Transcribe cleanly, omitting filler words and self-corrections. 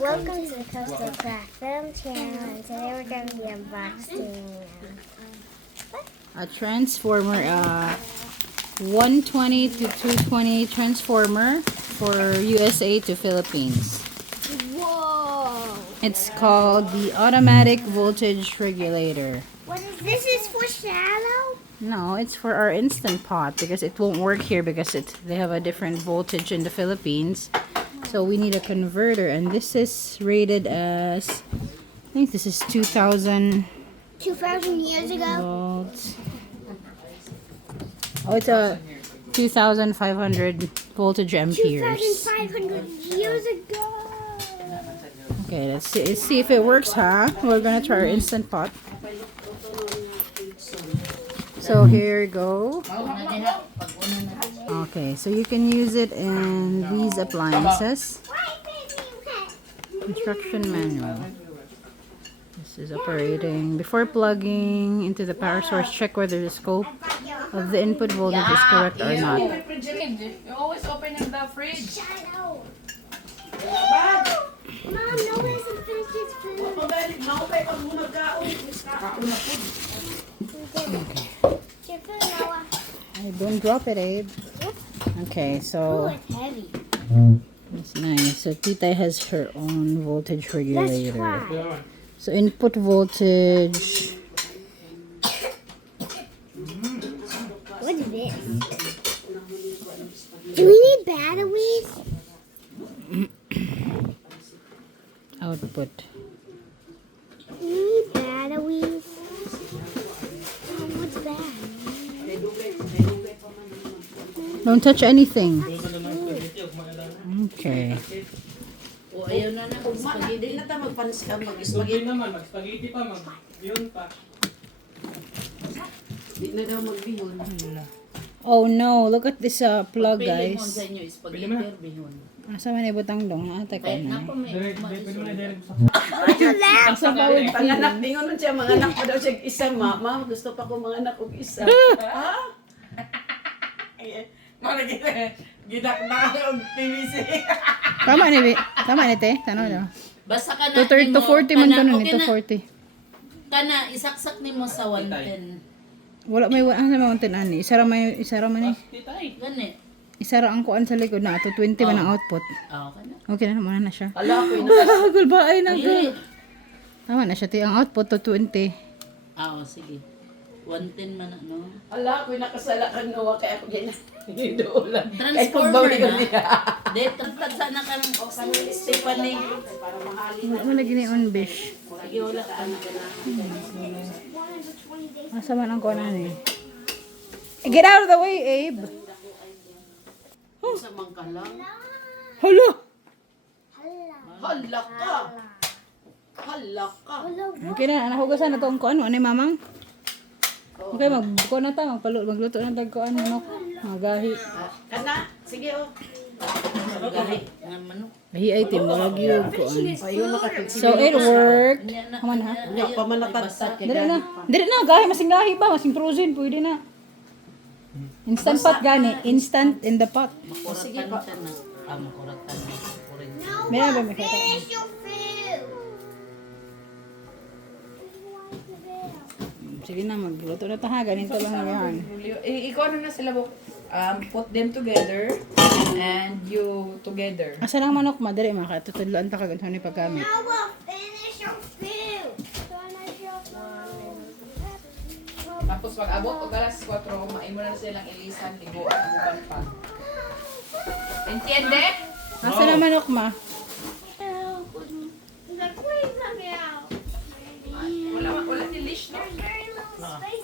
Welcome to the CoastalCraftFilam channel, and today we're going to be unboxing A transformer, 120 to 220 transformer for USA to Philippines. Whoa! It's called the automatic voltage regulator. What is this? Is for shallow? No, it's for our instant pot because it won't work here because they have a different voltage in the Philippines. So we need a converter, and this is rated as, I think this is 2,000 years ago? volts. Oh, it's a 2,500 voltage amperes. 2,500 years ago! Okay, let's see if it works, huh? We're gonna try our instant pot. So here you go. Okay, so you can use it in these appliances. Instruction manual. This is operating. Before plugging into the power source, check whether the scope of the input voltage is correct or not. You always open in the fridge. Shut up! Mom, no way to finish his food. Your food, Noah. Hey, don't drop it, Abe. Okay, Oh, so it's heavy. it's nice. So Tita has her own voltage Let's regulator. try. So input voltage. What's this? Do we need batteries? Output. Do we need batteries? What's that? Don't touch anything. Okay. O, ayaw na na. Spaghetti na ta. Magpanis ka. Mag-spaghetti. Mag-spaghetti pa, mag-bihon pa. Di na daw magbihon. Oh no, look at this plug, Pili mo guys. sa inyo. Spaghetti or bihon. Asa man ibutang dong? Ate ko Kahit na. na po may Pwede mo na direct sa... Asa bawid Panganak, bingon nun siya, mga anak pa daw siya isa, ma. Ma, gusto pa ko mga anak kong isa. Ha? Gidak na ang PVC. Tama ni Bi. Tama ni te. Tanaw daw. Basta ka na. 230 to 40 man to nun, 240. Kana, isaksak ni mo sa 110. Wala may ano naman untin ani. Isara man Gani. Isara ang kuan sa likod na 220 man ang output. Okay na. Okay na naman na siya. Ala, ako yung Gulbaay na Dili. Tama na siya ti ang output to 20. Sige. 110 man na, no? Ala, ako'y nakasalakan nawa kaya ako yan. Hindi doon. Transformer na. Dito, sana ka ng Stephanie. Para mahalin. Wala man lagi ni on bish. Sige, wala ka na. Asa man ang kuan ani. Get out of the way, Abe. Sa mangkala. Hala. Hala ka. Hala ka. Okay na, nahugasan na to ang kuan. Ano ni mamang? Okay, magkuan na ta, magluto na tag kuan manok. Magahi. Kana, sige oh. Gahi. Nga manok. Gahi ay timurag yung kuan. Ayun nakapagsigaw. So it worked. Haman ha. Wala pa man natatsak. Dili na, gahi masing gahi ba, masing frozen pwede na. Instant pot gani, instant in the pot. Makuratan siya na. Makuratan na. Meron ba may kata? Finish your food. Sige na, magluto na ta ha, ganito lang yan. Ikaw ano na sila put them together and you together. Asa lang manok madali makatutudloan ta kag ni paggamit. Noah, finish your food. Finish your food. Tapos pag abot og alas 4, maimo na silang ilisan, liguan, uban pa. Entiende? Asa lang manok ma? The queen's coming out. Wala ni leash no. Very little space.